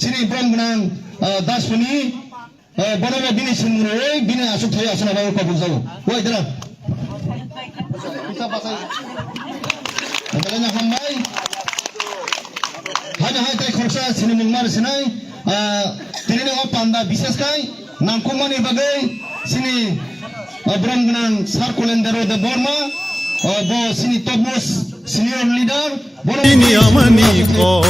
sini bron benang das puni bonawe bini semuroi bini asuk thaya asuna bawa kabul jauh. Woi dera. Kita pasai. Katanya hambai. Hanya hai tai khorsa sini mungmar sinai. Tini apa anda bisnis kai? Nangkumani bagai sini bron benang sar kolendero de Burma. Bo sini topmost senior leader. Sini amani ko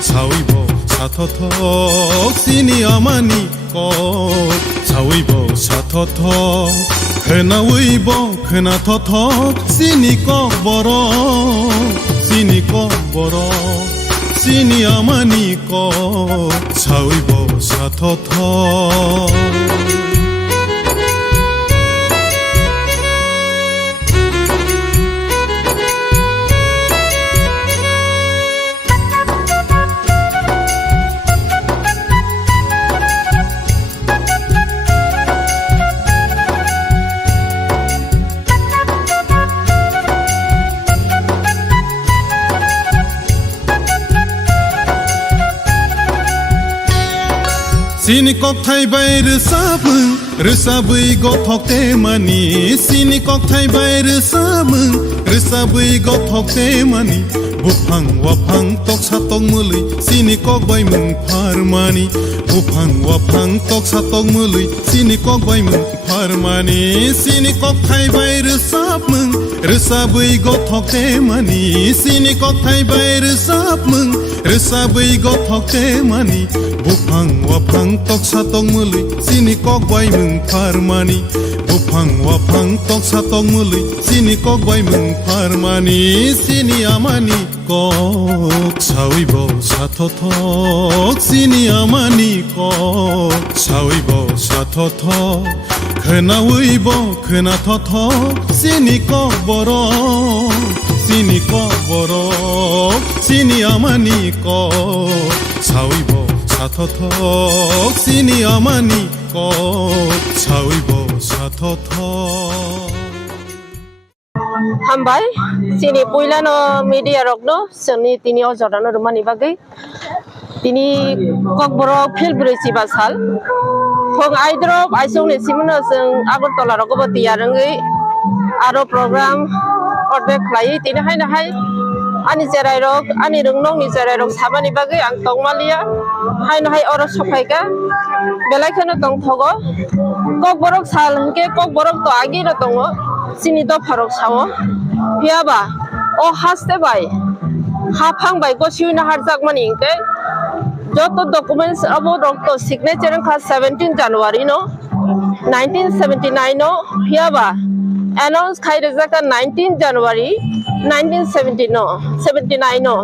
sawibo satotok. Sini amani ko sawibo satotok. Kena wibo kena totok. Sini ko boro, sini ko boro. Sini amani ko sawibo satotok. Sini kok thai bai resabui gothok te mani. Sini kok thai bai resabui gothok te mani. Bufang wafang tok satok mului. Sini kok bai mung farmani. Bufang wafang tok satok mului. Sini kok bai mung farmani. Sini kok thai bai resabui gothok te mani. Sini kok thai bai resabui gothok te mani. Bufang wafang tok satok mului. Sini kok bai mung farmani. Bufang wafang tok satok mului. Sini kok bai mung farmani. Sini amani kok sawibo satotok. Sini amani kok sawibo satotok. Kena wibo kena totok. Sini kok boro, sini kok boro. Sini amani kok sawibo satotok. Sini amani kok sawibo satotok. Hambai sini puilano media rokno seni tini ojorano rumani bagai tini kokboro filbresi basal hong aidrop aisong ne simno seng agartala rogobo tiyarangi aro program orbe khlai tini haina hai ani jerai rok ani rungnong ni jerai rok sabani bagai ang tongmalia haina hai oro sophaika belaikhano tongthogo kokborok sal hingke kokborok to agi ro tongo sini do pharok sawo hiaba o haste bai hafang bai go siuna harjak mani hingke joto documents abo rok to signature kha 17 January no 1979 no hiaba announce khai rejaka 19 January 1970 no 79 no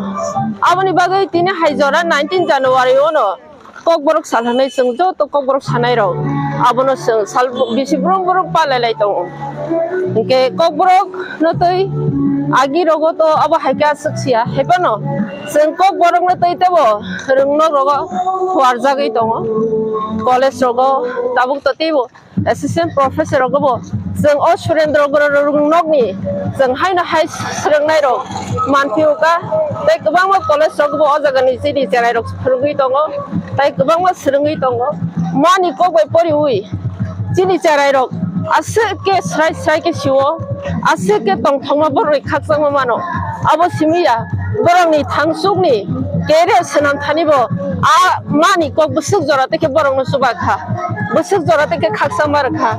aboni bagai tini haijora 19 January no kokborok salhanai sengjo to kokborok sanai rok abono seng sal bisi borok palalai tong ke kokborok notoi agi rogo to abo haika saksia hebano seng kokborok notoi tebo rungno rogo warjagai tong college rogo tabuk to tibo assistant professor rogo seng o surendra goro rungnok ni seng haina hai srengnai rok manpiuka tai kubang ma college rogo o jaga ni sidi jerai rok phurugui tongo tai kubang ma srungui tongo mani kokbai pori ui chini jerai rok asake srai ke siwo asake tong thongma boroi khaksangma mano abo simiya borongni thangsukni kere senam thanibo a mani kok busuk jora teke borong no subakha busuk jora teke khaksangma rakha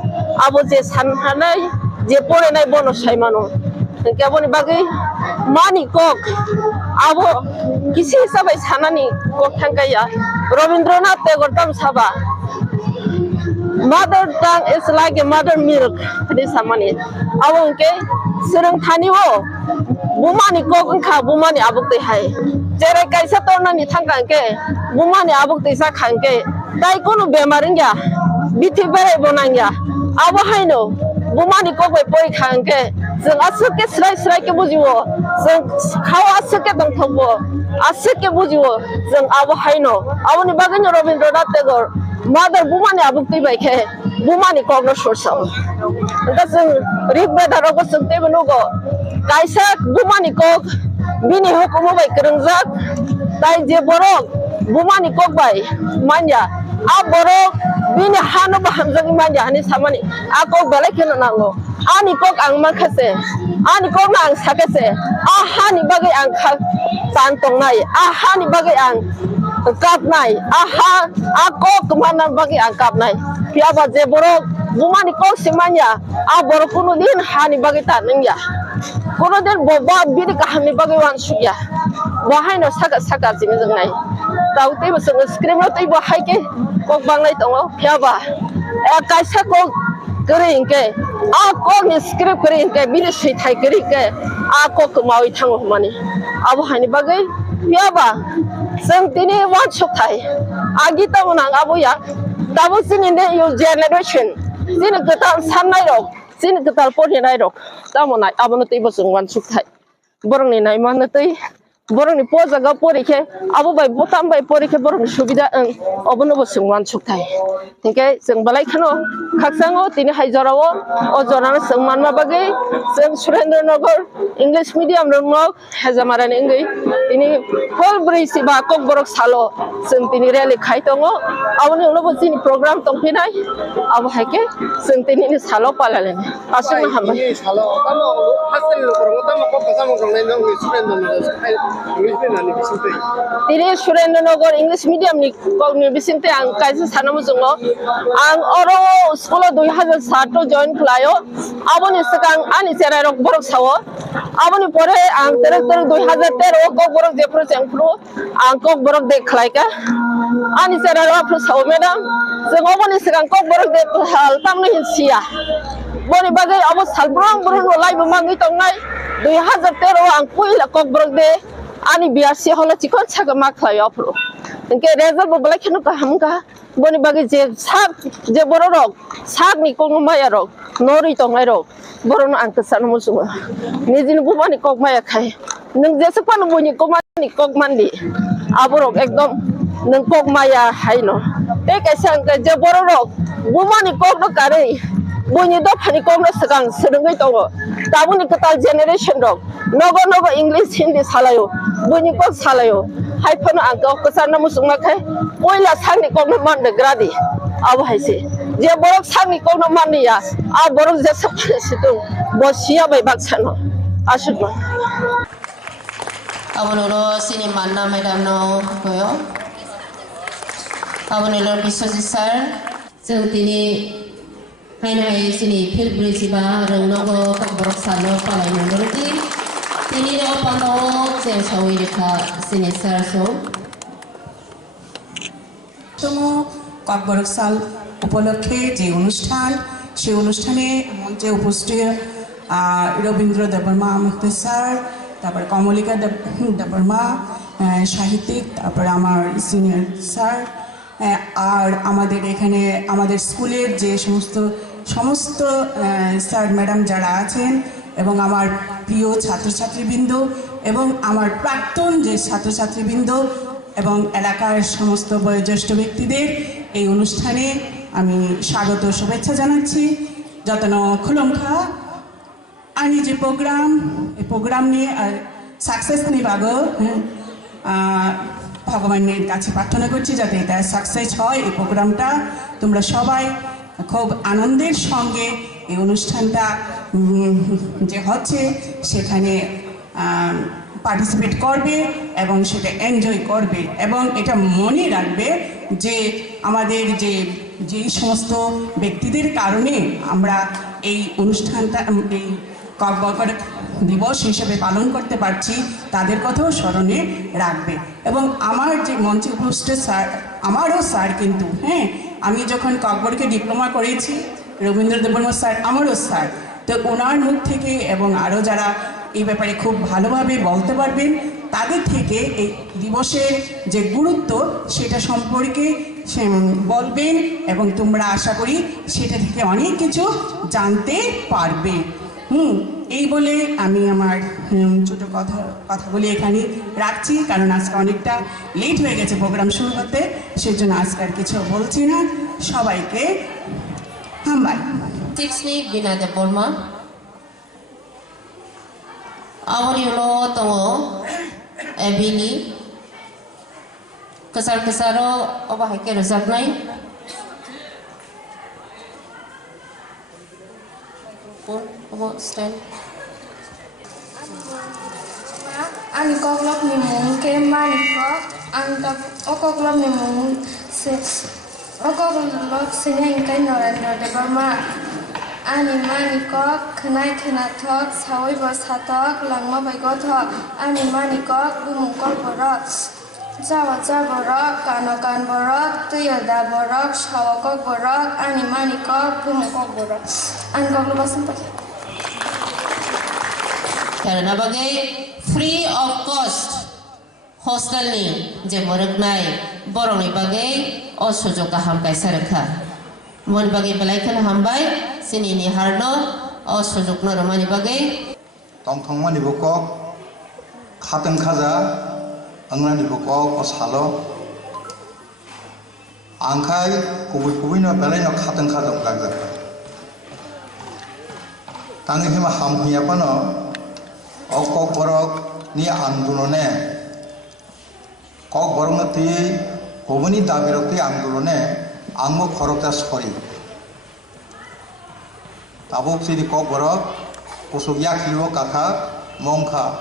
abo je sanhanai je pore nai bono saimano ke aboni bagai mani kok abo kisi sabai sanani kok thangkaya Rabindranath Tagore tam saba mother tongue is like a mother milk this samani awonke serang thani wo bumani kok kha bumani abuk te hai jere kaisa to nani thangkangke bumani abuk te sa khangke dai kono bemaringya bithi bere bonangya abo haino bumani kok bai poi khangke jeng asuke srai ke bujiwo jeng khawa asuke dong thongbo asuke bujiwo jeng abo haino aboni bagani Rabindranath Tagore mother bumani abuk te bai khe bumani kok no sorsa da jeng rigbeda rogo sungte bonugo kaisa bumani kok bini hukumu bai kerengjak tai je borok bumani kokbai manja a borok bini hanu bahamjagi manja hani samani a kok balai kheno nango ani kok ang makhase ani kok na ang sakase a hani bagai ang khak tan tongnai a hani bagai ang kap nai a kok mana bagai ang kap nai piaba je borok bumani kok simanya a borok kuno din hani bagai tanengya kuno din boba bini kahami bagai wan suya bahai no saka jing nai tau te bo sing screen no te bo hai ke kok banglai tongo piaba e kaisa kok kering ke a kok ni script kering ke bini sei thai kering ke a kok mawi thango mani abo hani bagai piaba sing tini wan suk thai agi ta unang abo ya tabo sini ne you generation sini ketal sanai rok sini ketal poni nai rok tamo nai abo no te bo sing wan suk thai borong ni nai man te borong ni po jaga porikhe abo bai botam bai porikhe borong ni subida obono bo singwan sukthai thingke jeng balai khano khaksango tini haijorao o jorana singmanma bagai jeng Surendranagar English medium rok hejamarani engai tini hol brisi ba kok borok salo jeng tini rally khai tongo aboni ulobo tini program tongpinai abo haike jeng tini ni salo palaleni asung hambai ini salah tamo hasil korong tamo kok kasamo korong nang Surendranagar tini Surendranagar English medium ni kok ni bisinte ang kaisa sanamo jongo ang oro school 2007 join khlayo aboni sekang ani serai rok borok sawo aboni pore ang terek 2013 kok borok je pro changpro ang kok borok de khlai ka ani serai rok pro sawo madam jeng aboni sekang kok borok de hal tamno hinsia boni bagai abo salbrong borok lai mangi tongnai 2013 ang puila kok borok de ani biasi hola chikon chaga makhlayo pro engke result bo balai kheno ka hamka boni bagi je sak je borok sak ni kong maya rok nori tongai rok borok no angka san musu nijin bubani kok maya khai nung je sapan boni kok mandi aborok ekdom nung kok maya haino te kaisang ke je borok bumani kok no kare boni do phani kok no sakang sedungai tongo tabuni ketal generation rok nogo English Hindi salayo buni kok salayo hai phono angka kesan namu sungma khai oila sangni kok no man de gradi abo haise je borok sangni kok no man ya a borok je sapane situng bosia bai baksano asudma abonolo sini manna madam no koyo abonolo bisoji sir jeng tini hai sini phil bridge ba rongnogo borok salo palai nongorti tini ro pano jeng sawi rekha sini sir so tomo Kokborok সাল উপলক্ষে যে অনুষ্ঠান সেই অনুষ্ঠানে মঞ্চে উপস্থিত রবীন্দ্র দেববর্মা মুক্তি sir তারপর কমলিকা দেববর্মা সাহিত্যিক তারপর আমার সিনিয়র স্যার আর আমাদের এখানে আমাদের স্কুলের যে সমস্ত স্যার ম্যাডাম যারা আছেন এবং আমার প্রিয় ছাত্রছাত্রীবৃন্দ এবং আমার প্রাক্তন যে ছাত্রছাত্রীবৃন্দ এবং এলাকার সমস্ত বয়োজ্যেষ্ঠ ব্যক্তিদের এই অনুষ্ঠানে আমি স্বাগত শুভেচ্ছা জানাচ্ছি যতন খুলমখা আনি যে এই প্রোগ্রাম নিয়ে সাকসেস নিবাগ ভগবানের কাছে প্রার্থনা করছি যাতে এটা সাকসেস হয় এই প্রোগ্রামটা তোমরা সবাই খুব আনন্দের সঙ্গে এই অনুষ্ঠানটা যে হচ্ছে সেখানে পার্টিসিপেট করবে এবং সেটা এনজয় করবে এবং এটা মনে রাখবে যে আমাদের যে সমস্ত ব্যক্তিদের কারণে আমরা এই অনুষ্ঠানটা এই ককবরক দিবস হিসেবে পালন করতে পারছি তাদের কথাও স্মরণে রাখবে এবং আমার যে মঞ্চে উপস্থিত স্যার আমারও স্যার কিন্তু আমি যখন ককবরকে ডিপ্লোমা করেছি রবীন্দ্র দেববর্মা স্যার আমারও স্যার তো ওনার মুখ থেকে এবং আরও যারা এই ব্যাপারে খুব ভালোভাবে বলতে পারবেন তাদের থেকে এই দিবসের যে গুরুত্ব সেটা সম্পর্কে বলবেন এবং তোমরা আশা করি সেটা থেকে অনেক কিছু জানতে পারবে এই বলে আমি আমার ছোট কথাগুলি এখানে রাখছি কারণ আজকে অনেকটা লেট হয়ে গেছে প্রোগ্রাম শুরু হতে সেজন্য আজকে আর কিছু বলছি না সবাইকে হামবাই Sixni Bina Deborma Awani lo tongo ebini Kesar kesaro obah ke rozak nai. Pun obo stand. Ang koglop ni mung ke maniko ang okoglop ni mung se okoglop sineng kai Narendra Devarma ani maniko khnai khnathok sawai basatok langma baigothok ani maniko bumungkol borok jawa borok kanokan borok tuyada borok sawakok borok ani maniko bumungkol borok ang koglop asampai Karena bagai free of cost hostel ni je morek nai borong ni bagai o sujok kaham kai sarekha mon bagai belaikan hambai sini ni harno o sujok no ramani bagai tongthongmani bokok khateng khaja anglani bokok o salo angkai kubui no belai no khateng khaja gagjak tangi hima hamhuya pano kok borok ni andolone kok borok ti kobuni dabirok ti andolone angmo khorokta sori tabuk sidi kok borok kusuk yakliwo kakha mongkha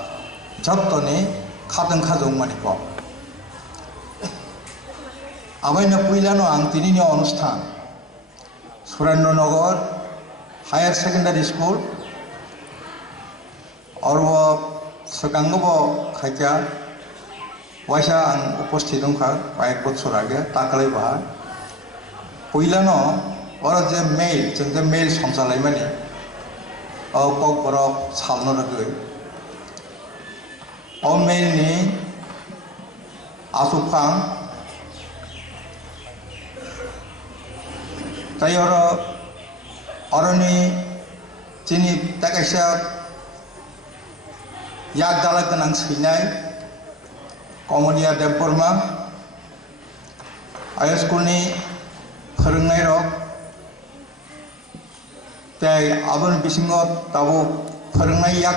jottoni khateng khajong maniko abaina puilano ang tinini অনুষ্ঠান Surendranagar higher secondary school अर्व सकांगबो खायका वाइसा आं उपस्थित दंखा कयेक बछर आगे ताकलाय बहा पहिलानो और जे mail जों जे mail संसालाय माने कक बरक सालनो रगै ओ मेल नि आसुफां तायर अरनि जिनि ताकायसा yak dalai kenang sinai Komodia Deborma ayah school ni perngai rok tay abon bisingot tabu perngai yak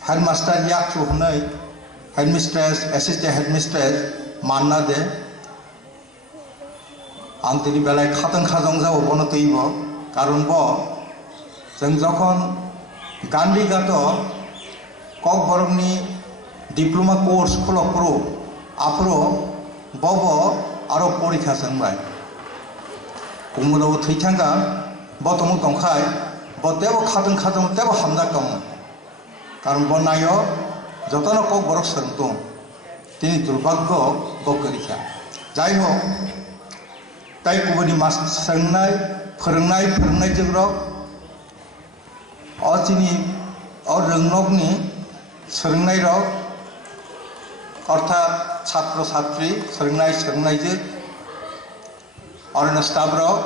headmaster yak cuhnai headmistress assistant headmistress manna de antini belai khateng khajong jabo bono teibo karon bo jeng jokhon Gandhi gato kok borok ni diploma course khulok pro apro bobo aro porikha sangbai kumulo thaichanga botomu tongkhai botebo khateng khateng tebo hamda kam karon bonayo jotono kok borok sertung tini durbagyo bokorikha jai ho tai kubuni mas sangnai phorongnai jogrok ochini or rongnok ni सोलोंनाय रक अर्थात छात्र छात्री सोलोंनाय जे अरन staff रक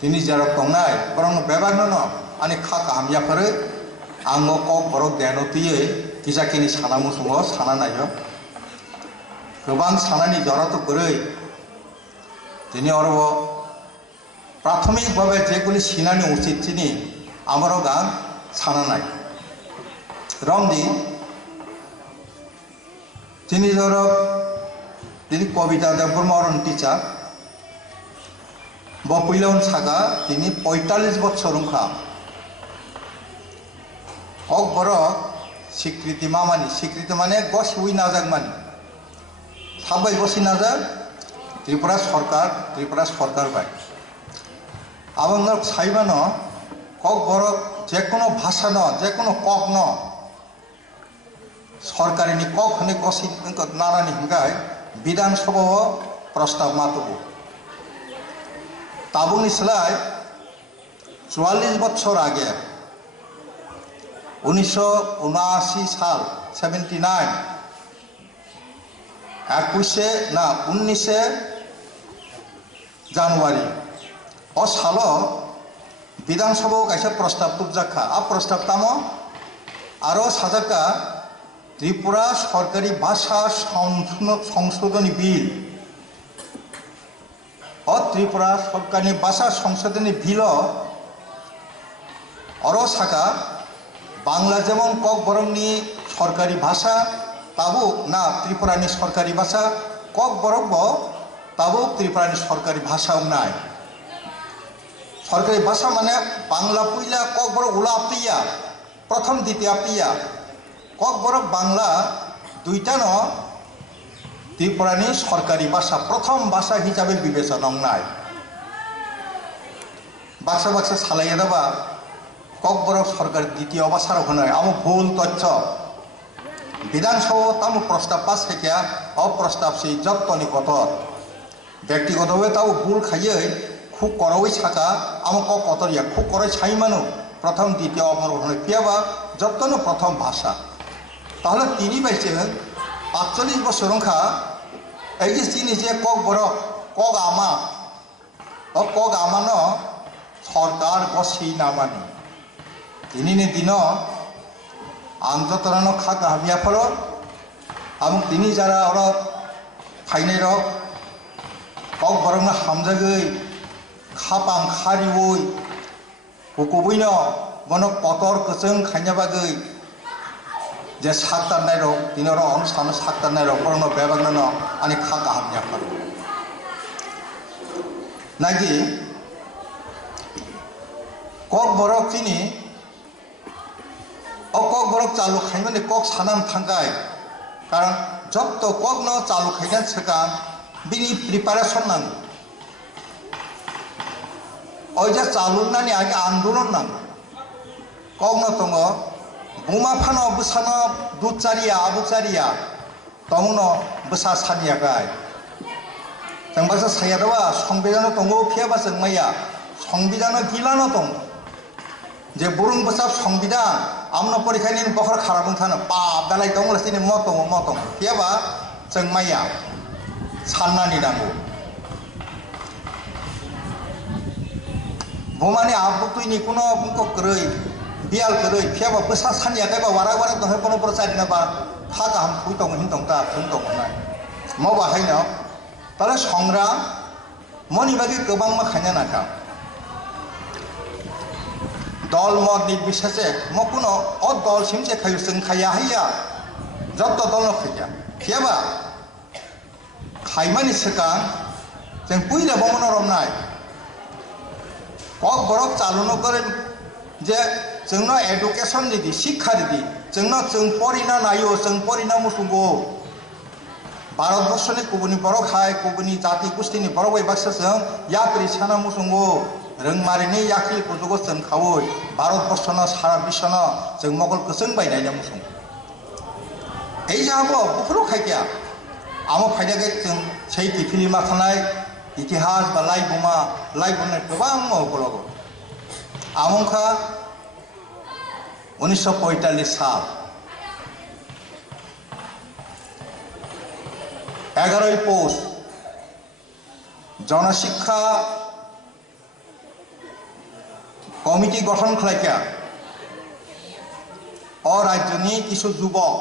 दिनै जेराव दंनाय बरं बेबारनो न आनि खा कामयाफोर आंगो कक बरक देनोतियै किजाकिनि साना मुसुङो साना नायो गोबां सानानि जरात गरै दिनै अरब प्राथमिक भावे जेगुली सिनानि उचित चिनि आमरो गान साना नाय रंदी जिनि जरक दिनै कविता देवबर्मा अरन टीचार बपैलावन सागा दिनै 45 बछर रंखा कक बरक स्वीकृति स्वीकृति माने गसिबो नाजाक माने साबाय गसि नाजाक त्रिपुरा सरकार बाय आबंग साइबानो कक बरक जेकोनो भाषा न जेकोनो कक न सरकारिनि कक हने गसि नानानि हिंगाय विधानसभा प्रस्ताव मातबो ताबुनि सलाय 44 बछर आगे 1979 साल 79 19 জানুয়ারি ओ सालो विधानसभा कैसे प्रस्ताव तुबजाखा आ प्रस्ताव तामो आरो साजाका त्रिपुरा सरकारी भाषा संशोधनी बिल और त्रिपुरा सरकारी भाषा संशोधनी बिल और साका बांग्ला जेमन कक बरंगनि सरकारी भाषा ताबु ना त्रिपुरानि सरकारी भाषा কক বরক ব তাবো ত্রিপুরানি সরকারি ভাষা নাই সরকারি ভাষা মানে বাংলা পুইলা কক বরক উলা আপিয়া প্রথম দ্বিতীয় আপিয়া কক বরক বাংলা দুইটা ন ত্রিপুরানি সরকারি ভাষা প্রথম ভাষা হিসাবে বিবেচনা নাই বাক্সা বাক্সা সালাইয়া দেবা কক বরক সরকারি দ্বিতীয় ভাষার ওখানে আমার ভুল তথ্য বিধানসভা তাম প্রস্তাব পাস থেকে অপ্রস্তাব সেই যত্তনি কতর ব্যক্তিগতভাবে তাও ভুল খাইয়ে খুব করই থাকা আমার কক কতরিয়া খুব করে ছাই মানুষ প্রথম দ্বিতীয় আমার ওখানে পিয়াবা যত্তন প্রথম ভাষা তাহলে তিনি পাইছেন ৪৫ বছর রংখা এই যে চিনি যে কক বরক কক আমা কক আমানো সরকার বসি নামানি তিনি দিন আন্ততরানো খাক হামিয়া ফল এবং তিনি যারা ওরা ফাইনাই রক কক বরংনা হামজাগৈ খাপাং খারিবই হুকুবইন মন কতর কচং খাইনাবাগৈ যে সাতটার রক তিনি ওরা অনুষ্ঠান সাতটার রক বরং বেবাগন আনি খাক হামিয়া ফল নাকি কক বরক তিনি কক বরক চালু খাই মানে কক সানান থাকাই কারণ যত কক ন চালু খাইনান সেখান বিনি প্রিপারেশন নাঙ্গো ওই যে চালু নানি আগে আন্দোলন নাঙ্গো কক ন দङ বুমা ফানো বসানো দুচারিয়া আবুচারিয়া দङ বসা সানিয়া গাय जों बासा साया दवा संबिधान दङ फियाबा जों माया संबिधान गिलानो दङ যে বুরুং বসাব সংবিধান আমনো পরীক্ষানি বখর খারাপ থানো পাপ দালাই দङ লাসিনি মতং फियाबा जों माया साननानि नांगौ बुमानि आबुतुइनि कुनो बुंको गरै बियाल गरै फियाबा बसा सानिया गायबा वारा वारा दङ कोनो प्रचारिना बा खा गाहाम फुइ दङ हिन दङ ता थुं दङ नाय माबा हायनो তাহলে সংগ্রাম মনিবাগে গোबां মাখাইনা নাকা দল মত নির্বিশেষে মকুনো অ দল সিমসে খাই जों খাইয়া হাইয়া যত দল নখাইয়া খেয়াবা খাইমানি সেকান जों পুইলা বমনরম নাই কক বরক চালুনো করে যে जोंनो এডুকেশন দিদি শিক্ষা দিদি जों পরিনা নাইও जों পরিনা মুসুঙ্গো भारतवर्षनि गुबुननि बर' खाय गुबुननि जाति गोष्ठीनि बर' बाक्साजों यात्री साना मुसुंगो रोंमारिनि याखिल गुजुगो जों खावै भारतवर्षनो सारा बिश्वनो जों मगल गोजों बायनायना मुसुं এই যাবো বুকুরো খাইয়া আমো ফাইদাগে जों সেই फिल्मा खानाय इतिहास बा लाइबुमा लाइबुने गोबां मगलगो আমंखा 1945 साल 11 পৌষ জনশিক্ষা কমিটি গঠন খাইকা ও রাজ্যনি কিছু যুবক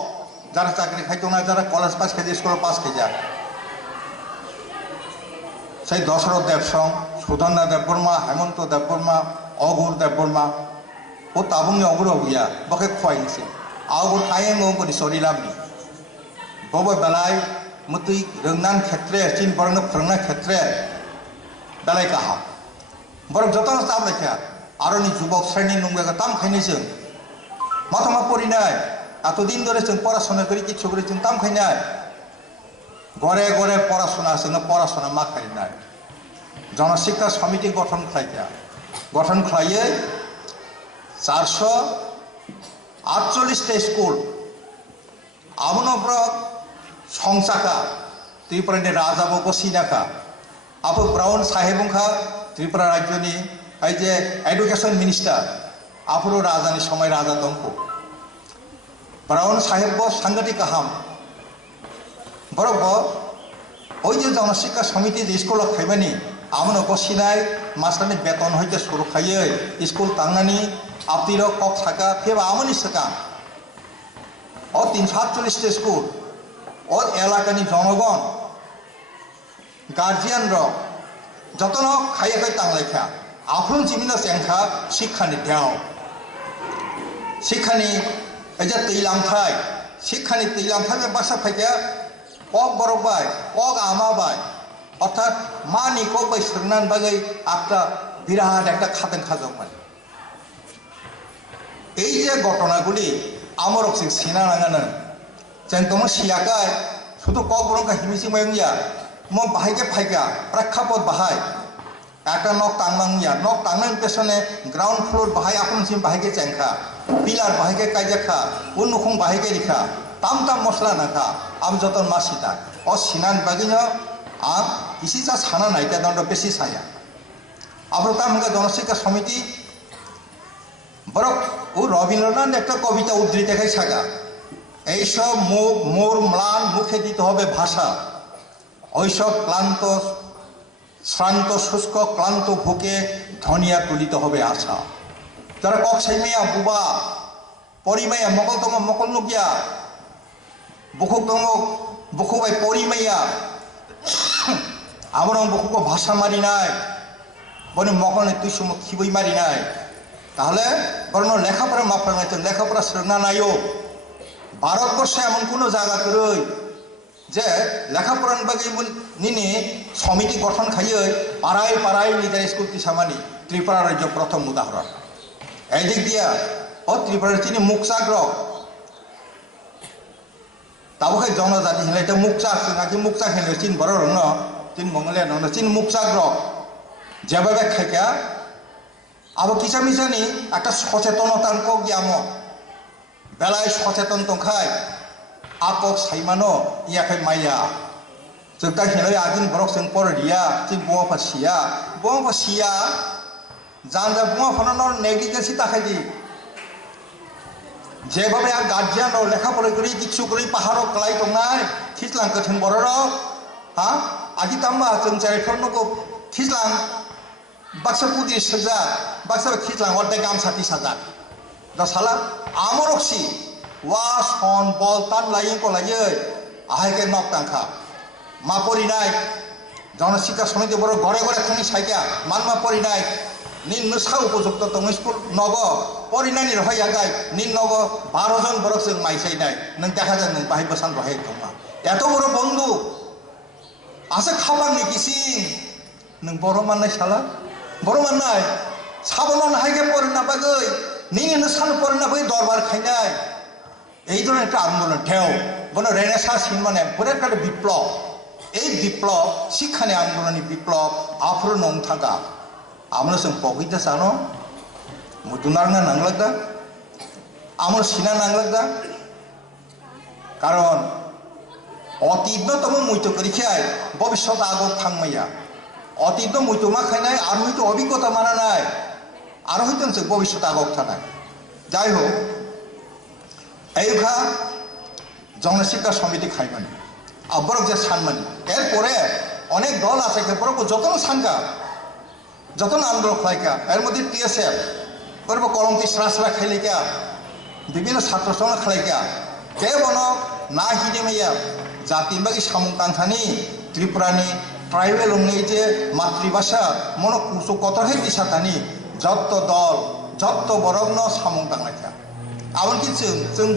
যারা চাকরি খাইতো না যারা কলেজ পাস খাইছে স্কুল পাস খাইছা সেই দশরথ দেবসং সুধন্যা দেববর্মা হেমন্ত দেববর্মা অগুর দেববর্মা ও তাবুংনি অগুর হইয়া বকে খোয়াইছে আগুর খাইয়ে মঙ্গনি সরিলামনি বব বেলায় मुतुई रोंनान क्षेत्रे चीन बरनो फोरोंनाय क्षेत्रे दालाय गाहाम बरं जतन स्टाफ लेखा आरोनि जुबक श्रेणी नंगेगा ताम खायनाय जों माथामा परिनाय एतदिन धरे जों पढ़ाशोना करि किछु करि जों ताम खायनाय गरे गरे पढ़ाशोना जोंनो पढ़ाशोना मा खायनाय जनशिक्षा समिति गठन खालायै 448 स्कुल आबनो সংসাকা ত্রিপুরানি রাজাবো বসিনাকা আপু ব্রাউন সাহেবংখা ত্রিপুরা রাজ্যনি এই যে এডুকেশন মিনিস্টার আপুরো রাজানি সময় রাজা দংকো ব্রাউন সাহেব সাংগঠনিক গাহাম বরব ওই যে জনশিক্ষা সমিতি যে স্কুল খাইবানি আমনো বসিনাই মাস্টারনি বেতন হইতে শুরু খাইয়ে স্কুল তাংনানি আপতির কক সাকা ফেবা আমনি সাকা ও 348 স্কুল ও এলাকানি জনগণ গার্জিয়ান রক যতন খাইয়ে খাই তাংলাইখা আফ্রুন চিমিনা চেংখা শিক্ষানি দেও শিক্ষানি এই যে তৈলামথাই শিক্ষানি তৈলামথাই বাসা ফাইকা কক বরক বাই কক আমা বাই অর্থাৎ মানি কক বাই সোংনান বাগै একটা বিরাট একটা খাতেন খাজক মানে এই যে ঘটনাগুলি আমার সিনা নাঙানো जों दङ सियाखाय শুধু কক বরংকা হিমিসি মাইয়া ম বাহাইকে ফাইকা প্রেক্ষাপট বাহাই একটা নক টাংমাংয়া নক টাংনাং পেছনে গ্রাউন্ড ফ্লোর বাহাই আপনसिम বাহাইকে চেংখা পিলার বাহাইকে কাইজাখা উন্নুখং বাহাইকে রিখা তাম তাম মশলা নাখা আম যতন মাসিতা অ সিনান বাগিনো আম ইসি যা সানা নাইতা দণ্ড বেশি সায়া আবার তামগা জনশিক্ষা সমিতি বরক ও রবীন্দ্রনাথ একটা কবিতা উদ্ধৃতি খাই সাগা এইসব মুখ মোর ম্লান মুখে দিতে হবে ভাষা ওইসব ক্লান্ত শ্রান্ত শুষ্ক ক্লান্ত ভুকে ধনিয়া তুলিতে হবে আশা যারা কক সাইমাইয়া বুবা পরিমাইয়া মকলতম মকল নুকিয়া বুকুকতম বুকুবাই পরিমাইয়া আমার বুকুকে ভাষা মারি নাই বনে মকলনে তুই সময় খিবই মারি নাই তাহলে বরং লেখাপড়া মাফা লেখাপড়া শ্রেণা নাইও ভারতবর্ষে এমন কোনো জায়গা তৈরি যে লেখাপড়ার বাকি নিনে সমিতি গঠন খাইয়ে পাড়ায় পাড়ায় নিজের স্কুল তিসামানি ত্রিপুরা রাজ্য প্রথম উদাহরণ এই দিক দিয়া ও ত্রিপুরার চিনি মুখচাগ্র তাবুকে জনজাতি হেলে এটা মুখচাক নাকি মুখচাক হেলে চিন বড় ন চিন মঙ্গলিয়া ন চিন মুখচাগ্র যেভাবে খাইকা আবার কিসামিসানি একটা সচেতনতার কক জ্ঞাম বেলায় সচেতন তংখাই আকক সাইমানো ইয়াকে মাইয়া जों दा हेलै आदिन बरक जों पररिया जों बुङाफा सिया जानजा बुङाफानो नेग्लिजेन्सि ताखायदि जेभाবে आ गार्जियान लेखापড়া করি কিছু করি পাহাড় কলাই দंनाय थिस्लां कथन बरर हा आदि ताम्बा जों जायफोरनोको थिस्लां बाक्सा पुदि सजा बाक्सा थिस्लां हरते गामसाति साजा दा साला आमरक्सि वा सन बल तान लायिं कलायै आहायके नक तांखा मा परिनाय जनशिक्षा समिति बड़ घरे घरे थांनि साइका मानमा परिनाय निन नसा उपयुक्त दङ स्कुल नग परिनायनि रहाय आगाय निन नग 12 जन बरक जों माइसाइनाय नों দেখা যায় नों बाहाय बसान रहाय दङ एत बड़ बंधु आसे खाबांनि किसिं नों बर' माननाय साला बर' माननाय साबलन हायके परिना बागै निन नसान परिना बागै दरबार खाइनाय এই ধরনের একটা আন্দোলন ঢেউ বলে রেনেসাঁস মানে পুরো একটা বিপ্লব এই বিপ্লব শিক্ষানি আন্দোলনী বিপ্লব আফ্রো নং থাকা আমরা जों পগিতে সানো মুদুনারনা নাংলাগদা আমরা সিনা নাংলাগদা কারণ অতীততম মুইতো করিখায় ভবিষ্যৎ আগত থাংমাইয়া অতীত মুইতো মা খাইনাই আর হয়তো অভিজ্ঞতা মানা নাই আর হয়তো जों ভবিষ্যৎ আগত থানায় যাই হোক এইখা জনশিক্ষা সমিতি খাইমানি আবরক যে সানমানি এরপরে অনেক দল আছে এরপরে যতন সানকা যতন আন্দোলন খাইকা এর মধ্যে টিএসএফ করব কলঙ্কি স্রাসরা খাইলেকা বিভিন্ন ছাত্র সঙ্গ খাইকা কে বন না হিদিমাইয়া জাতিবাগী সামুং তাংখানি ত্রিপুরানি ট্রাইবেল এই যে মাতৃভাষা মন কুসু কতহে দিশাতানি যত দল যত বরগ্ন সামুং তাংলাইকা এমনকি जों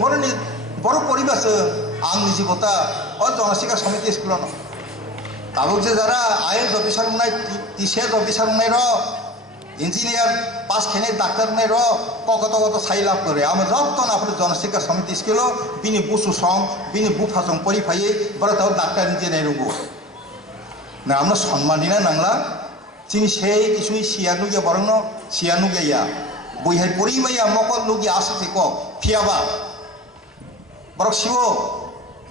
बर' परिबारजों आंनि जिबता जनशिक्षा समिति स्कुल दाबो जे जारा आईएएस अफिसार बुंनाय टीसीएस अफिसार बुंनाय र इन्जिनियार पास खेने डाक्टर बुंनाय र कत कत साइ लाभ करे आम जत्तन आफोर जनशिक्षा समिति स्कुल बिनि बुसु सं बिनि बुफासं परिफायै बरताव डाक्टर इन्जिनियार रोंगो ना আমরা সম্মানিনা নাংলা চিনি সেই কিছুই সিয়ানু গে বরং সিয়ানু গেয়া বইহাই পরিমাইয়া মকল নুগি আসে থেকে ফিয়াবা বরক সিও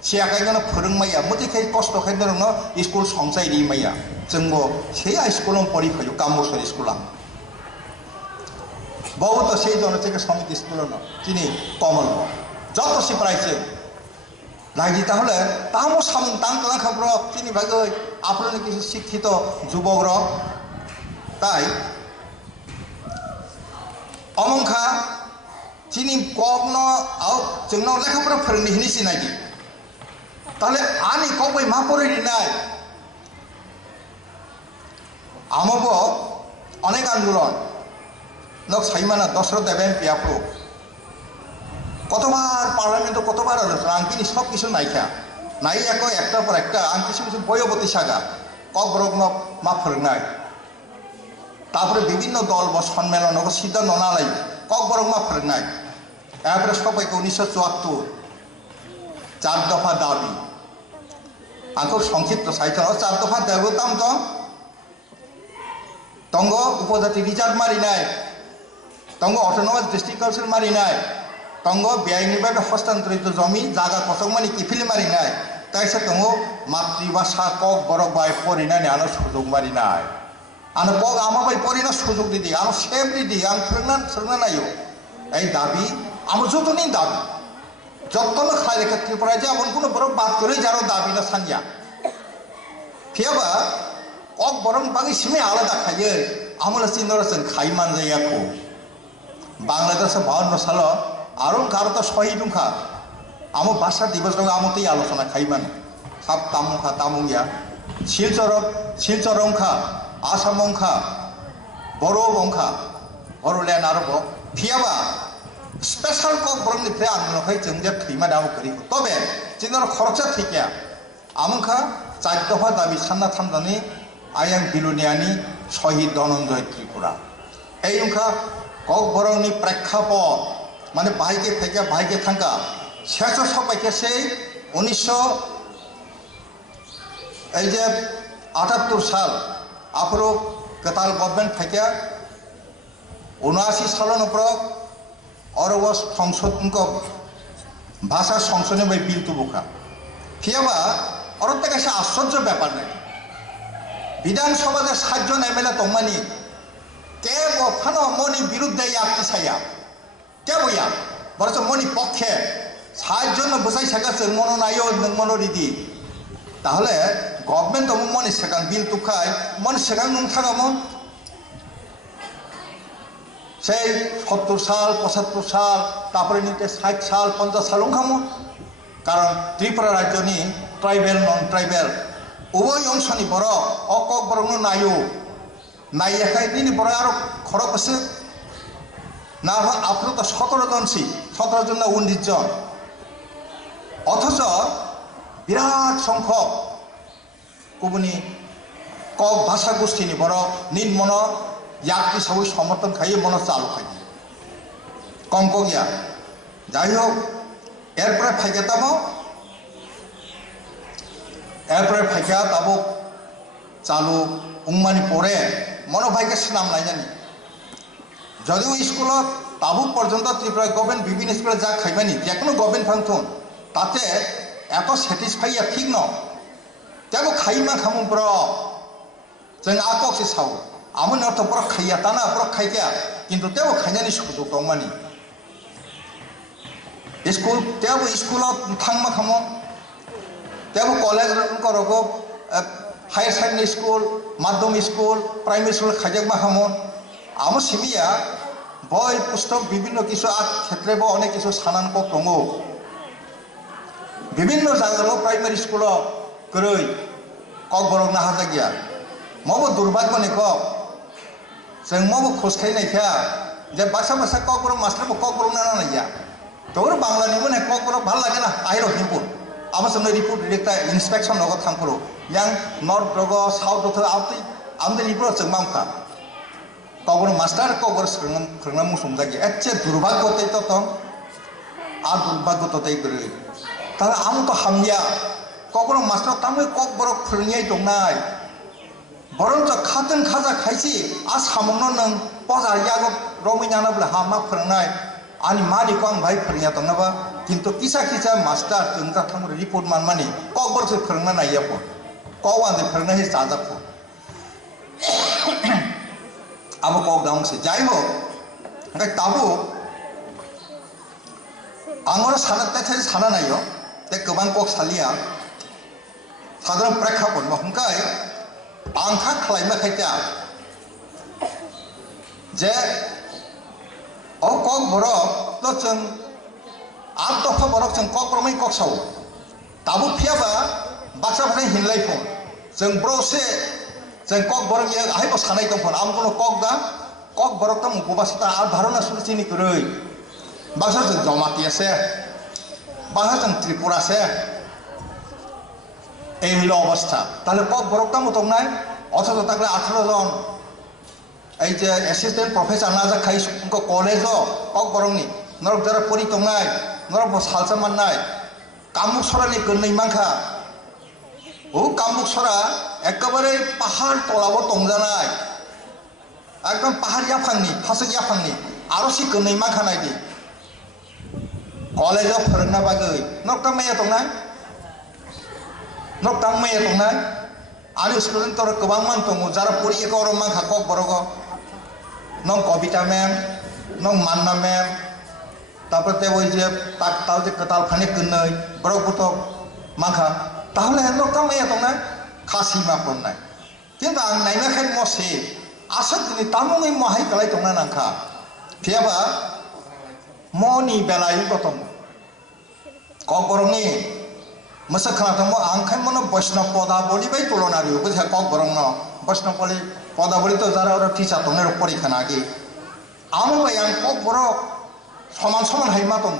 সিয়াকাইগানো फोरोंमाइया मतिखाय कष्ट खायनो नोङो स्कुल संसाय रिमाइया जोंबो সেই स्कुलाव परिफायो कामबसर स्कुला बहुत সেই জনশিক্ষা সমিতি স্কুল তিনি কমল যত সিপ্রাইছে লাগি তাহলে তামো সামুং তাংলা খাব্র তিনি ভাগৈ আপনার কিছু শিক্ষিত যুবকর তাই অমংখা চিনি কগ্ন আও जोंनाव लेखाफोरा फोरोंनो हिनिसि नायदि তাহলে আনি কবই মা পড়ে নাই আমব অনেক আন্দোলন লোক সাইমানা দশরথ দেবেন পিয়াপ্রো কতবার পার্লামেন্টে কতবার আলোচনা আঙ্কিনি সব কিছু নাইখা নাই এখন একটার পর একটা আं কিছু কিছু বয়বতী সাগা কক বরক मा फोरोंनाय তারপরে বিভিন্ন দল বা সম্মেলন সিদ্ধান্ত না লাই কক বরক मा फोरोंनाय এরপরে সবাইকে 1974 4 দফা দাবি आंखौ संक्षिप्त साहित्य 4 दफा दाबो ताम तो तंग उपजाति रिजार्व मारिनाय तंग अटोनमास डिस्ट्रिक्ट काउन्सिल मारिनाय तंग बेआइनिफ्राय हस्तान्तरित जमी जागा कसकमानि किफिलि मारिनाय ताइसे दङ मातृभाषा কক বরক बाय फरिनानै आनो सुजुग मारिनाय आनो কক आमाबाय फरिना सुजुग दिदि आनो सेम दिदि आं फोरोंना नायो এই দাবি আমার যতনি দাবি যতনো খাইলে ত্রিপুরা যে এমন কোনো বড় বাদ করে যারও দাবি না সানিয়া ফিয়াবা কক বরং বাকি সিমে আলাদা খাইয়ে আমলা চিন্তারছেন খাইমান জায়গাখौ বাংলাদেশে 52 সাল আরো ভারত শহীদ দুখা आम भाषा दिवस दं आम तै आलोचना खाइमान साब तामुखा तामुंगिया शिलचर अंखा आसाम अंखा बर' अंखा बर'लेण्ड आरो फियाबा स्पेशल কক बरंनिफ्राय आंनिफ्राय जों जे खैमा दाव करि तबे जिनार खरचा थैया आमखा 4 दफा दाबि सानना थामदानि आयां बिलुनियानि शहीद धनंजय त्रिपुरा এই अंखा কক बरंनि प्रेक्षापट माने बाहायगे फैया बाहायगे थांगा শেষ সবাইকে সেই 1978 সাল আফরো গতাল গভর্নমেন্ট থেকে 79 সালের উপর অরব সংসদ ভাষা সংশোধনী বাই বিল তুবুকা ফিয়াবা অরব থেকে সে আশ্চর্য ব্যাপার নাই বিধানসভাতে 7 জন এমএলএ তমানি কে বফানো মনি বিরুদ্ধে ইয়াকি সাইয়া কে বইয়া বরচ মনি পক্ষে 7 জন বসাই সাকা जों মনো নাইও नों মনো রিদি তাহলে গভর্নমেন্ট তো মনি সাকাং বিল তুখাই মনি সাকাং নং থাগামো সেই 70 সাল 75 সাল তারপরে নিতে 60 সাল 50 সাল ওখামো কারণ ত্রিপুরা রাজ্যনি ট্রাইবেল নন ট্রাইবেল উভয় অংশনি বড় অকক বরং নাইও নাইয়াখাই দিনি বড় আরো খরক আছে না আপনার তো 17 জনসি 17 জন না 19 জন অথচ বিরাট সংখ্যক কবনি কক ভাষা গোষ্ঠীনি বড় নিম্ন ইয়াকি সবই সমর্থন খাইয়ে মনে চালু খাই কঙ্ক গিয়া যাই হোক এরপরে ফাইকে তাবো চালু উংমানি পরে মনে ভাইকে নাম নাই জানি যদিও স্কুলত তাবু পর্যন্ত ত্রিপুরা গভর্নমেন্ট বিভিন্ন স্কুলে যা খাইবানি যে কোনো গভর্নমেন্ট ফাংশন তাতে এত স্যাটিসফাইয়া ঠিক ন তেবো খাইমা খামু ব্র जों आकसे साव आमन अर्थ ब्रक खाइया ताना ब्रक खाइया किन्तु तेबो खाइनानि सुजुग दं मानि स्कुल तेबो स्कुल थांमा खामो तेबो कलेज करगो हायर सेकेंडरी स्कुल माध्यमिक स्कुल प्राइमारी स्कुल खाइजाक मा खामो आमो सिमिया बय पुस्तक विभिन्न किछु क्षेत्रे बो अनेक किछु सानान কক दङ विभिन्न जायगायाव प्राइमारी स्कुल गरै কক बरक ना हाजा गैया मबो दुर्भाग्यनि কক जों मबो खोसखायनाय थाया जे बासा बासा কক बरक मास्टार কক बरक ना नाया তোর বাংলানি মনে কক বরক ভাল লাগে না আইরো হিপুর আমার সঙ্গে রিপোর্ট ডিরেক্টর ইন্সপেকশন নগদ থামপুরো ইয়াং নর্থ প্রগ সাউথ দথ আউতি আমদের রিপোর্ট जों মামখা কক বরক মাস্টার কক বরক फोरोंना मुसुम जागे एसे दुर्भाग्यतै तो तम आ दुर्भाग्यतै गरे ताहले आम तो हामनिया কক बरक मास्टार तामै কক बरक फोरोंनाय दंनाय बरंच खातन खाजा खायसि आ सामंनो नों पजार यागो रमिनानाब्ला हा मा फोरोंनाय आनि मालिको आं भाई फोरोंया दंनाबा किन्तु किसा किसा मास्टार जों जाथां रिपोर्ट मानमानि কক बरक फोरोंना नायापो কক आंदे फोरोंना हे जाजापो आबो কক दांसे जाय हो ओंखाय ताबो आंगरो सानाते साना नायो ते गोबां কক सालिया साधारण प्रेक्षापट ओंखाय आंखा खालायमा खायता जे अ কক बरक तो जों 8 दफा बरक जों কক बरमै কক साव ताबो फियाबा बाक्सा फाय हिनलायफोन जों ब्रसे जों কক बरक या हायबो सानाय दंफोन आमगोनो কক दा কক बरक त मुगबासता आ धारणा सुलसिनि गरै बाक्सा जों जमाति আছে बाक्सा जों त्रिपुरा আছে এই হইল অবস্থা। তাহলে কক বরকটা মতো নাই, অথচ তাহলে 18 জন এই যে অ্যাসিস্ট্যান্ট প্রফেসর না যা খাই কলেজ কক বরংনি নরক যারা পরি তংনাই নরক সালসা মাননাই কামুক সরানি গন্नै মাংখা ও কামুক সরা একেবারে পাহাড় তলাবো তংজানাই একদম পাহাড় ইয়াফांनि फासो याफांनि आरो सि गन्नै मांखा नायदि कलेजाव फोरोंना बागै नकटा मैया दंनाय नकटां मैया दंनाय आरो स्टुडेन्ट तर गोबां मान दङ जारा परिखा अर मांखा कक बरग नं कविता मैम नं मानना मैम তারপর তে ওই যে তাও যে কতাল ফানে গন্नै বরগত মাংখা তাহলে নকটা मैया दंनाय खासि मा पननाय কিন্তু आं नायनाखाय मसे आसा दिनै तामुङै माहाय गलाय दंना नांखा फियाबा मनि बेलायै गतम कक बरंनि मसा खानाथमो आंखाय मनो वैष्णव पदावली बाय तुलनारि बुझा कक बरंन वैष्णव पदावली तो जारा और टीचार दंने परीक्षा नागि आमो बाय आं कक बरक समान समान हाय मा दं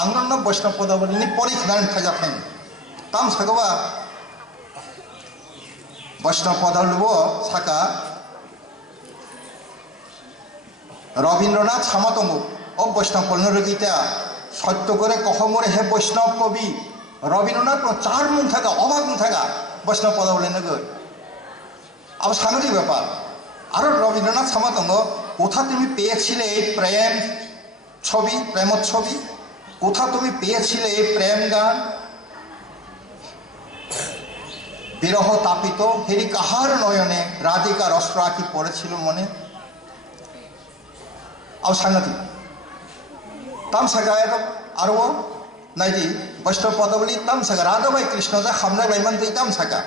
आंनो वैष्णव पदावलिनि परीक्षा नानै थाजाथाय ताम सागबा वैष्णव पदावलिबो साका रवीन्द्रनाथ सामा दङ ও বৈষ্ণব কলনরগীতা সত্য করে কহমরে হে বৈষ্ণব কবি রবীন্দ্রনাথ 4 মুখ থাকা অবাক মুখ থাকা বৈষ্ণব পদাবলী নগর আবার সাংঘাতিক ব্যাপার আর রবীন্দ্রনাথ সামা দङ কোথা তুমি পেয়েছিলে এই প্রেম ছবি প্রেমোৎসবী কোথা তুমি পেয়েছিলে এই প্রেম গান বিরহ তাপিত হেরি কাহার নয়নে রাধিকা রস্ত্র আঁকি পড়েছিল মনে আও সাংঘাতিক तामसागा आरो नायदि वैष्णव पदावली तामसागा राधाबाई कृष्ण जा खामना लाइमान दै तामसागा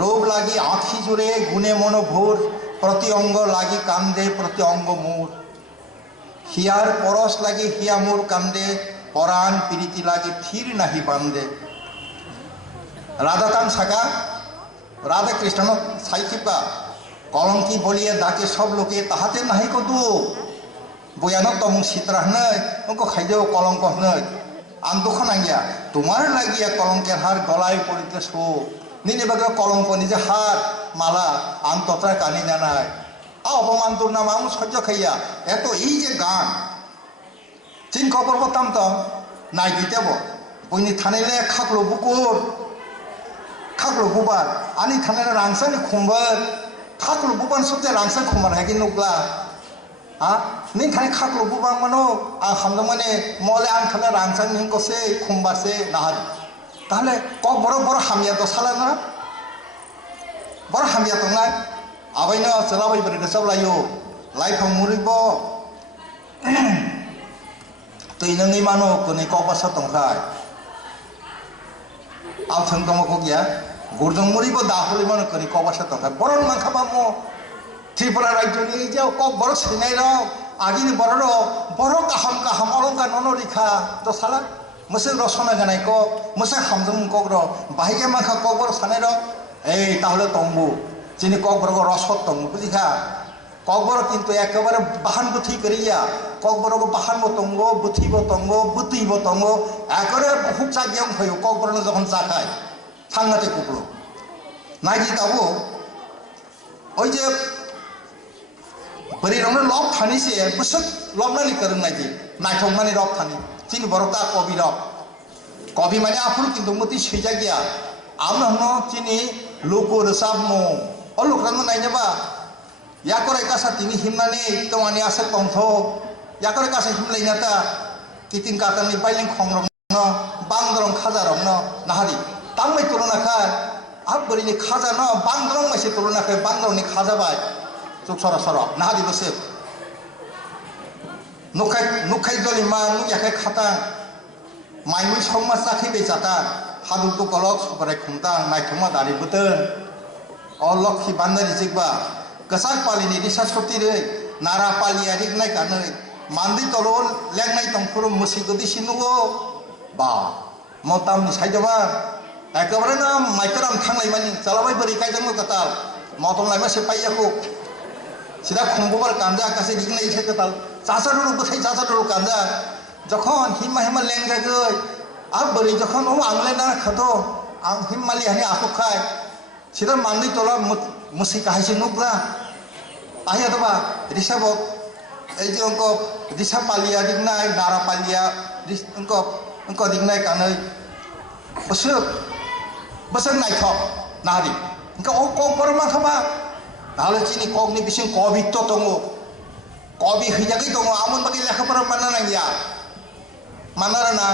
रोग लागी आँखि जुरे गुणे मनोभोर प्रति अंग लागी कांदे प्रति अंग मोर हियार परस लागी हिया मोर कांदे पराण प्रीति लागी थीर नाही बांधे राधा तामसागा राधा कृष्ण साइकिपा कलंकी बलिए डाके सब लोके ताहाते नाहि को दु বয়ানক তমুং চিত্রা হনৈ উনকো খাইদেও কলঙ্ক হনৈ আন দোকান আঙ্গিয়া তোমার লাগিয়া কলঙ্কের হার গলায় পড়িতে শো নিনে বাগে কলঙ্ক নিজে হার মালা আন তত্রা কানি জানায় অপমান তোর নাম আমি সহ্য খাইয়া এত এই যে গান চিন খবর বলতাম তো নাই দিতেব বইনি থানাইলে খাকলো বুকুর খাকলো বুবার আনি থানাইলে রাংসানি খুম্বার খাকলো বুবান সবচেয়ে রাংসা খুম্বার হাকি নুকলা नी थाने खाकलो बुबां मानो आं खामदों माने मले आं थाने रांसां निंकोसे खुम्बासे नाहार ताहले कक बर हामिया तो सालाना बर हामिया तो ना आबाइनो चलाबाय बरे गोसाव लायो लाइफां मुरिबो तैनंगै मानो कोनै कक बासा दंखाय आं थों दमको गया गुरदों मुरिबो दाहलि मानो कोनै कक बासा दंखाय बरन मांखाबा मो त्रिपुरा राज्यनि जे कक बर सिनाय र आगिनि बर र बर काहाम काहाम अलंकार ननरिखा तो साला मोसे रसना गानाय को मोसे खामजों कक र बाहिगे माखा कक बर सानाय र ए ताहले तंबु जिनि कक बर रसत तंबु बुझिखा कक बर किन्तु एकेबारे बाहान बुथि करिया कक बर को बाहान बो तंगो बुथि बो तंगो बुति बो तंगो एकेबारे बहुत जागियां फयो कक बर जखन जाखाय सांगाते कुकलो नायदि ताबो ओइ जे बरी रंग लॉक थानी से बसक लॉक नाली करन नायदि नायथं माने रॉक थानी चिन बरका कवि रॉक कवि माने आफुर किन्तु मति सैजा गया आमनो हनो चिनि लोको रसाब मो अ लोकरान नायनोबा या करे कासा तिनि हिमनाने तवानि आसे तंथो या करे कासा हिमलाइनाता कितिन कातानि बाइलें खंरं न बांद्रं खाजारं न नाहारि तांमै तुलनाखा आ बरिनि खाजा न बांद्रं मासे तुलनाखा बांद्रंनि खाजाबाय चुक सरा सरा नाहारि बसे नुखाय दलि मा नुयाखै खाता माइमु समा साखै बेजाता हादु तो कलक सुबराय खुमता नायथमा दारि बुतन अ लखि बान्दारि जिगबा गसार पालिनि रिसार्च सतिरै नारा पालियारि नाय कानै मान्दै तलल लेंनाय तंफुर मुसि गदि सिनुगो बा मतामनि साइदबा एकेबारे ना माइतराम थांनाय मानि जालाबाय बोरै कायजों कताल मतम लायमा सेपाइयाखौ सिदा खुम्बुबार कांजा कासे दिगनाय इसे कताल चाचा डुरु बथाय चाचा डुरु कांजा जखन हिमा हिमा लेंगा गय आ बोरै जखन ओ आंले ना खतो ang himmali hani asukai sida mandi tola musik kahisi nukla ahya toba risabok ei je ongko risapalia dignai narapalia ongko dignai kanai besuk naikok nari ongko kok porma thaba nale chini kok ni bising covid to tongo kobi hijagi tongo amun bagi lekha para manana ya manarana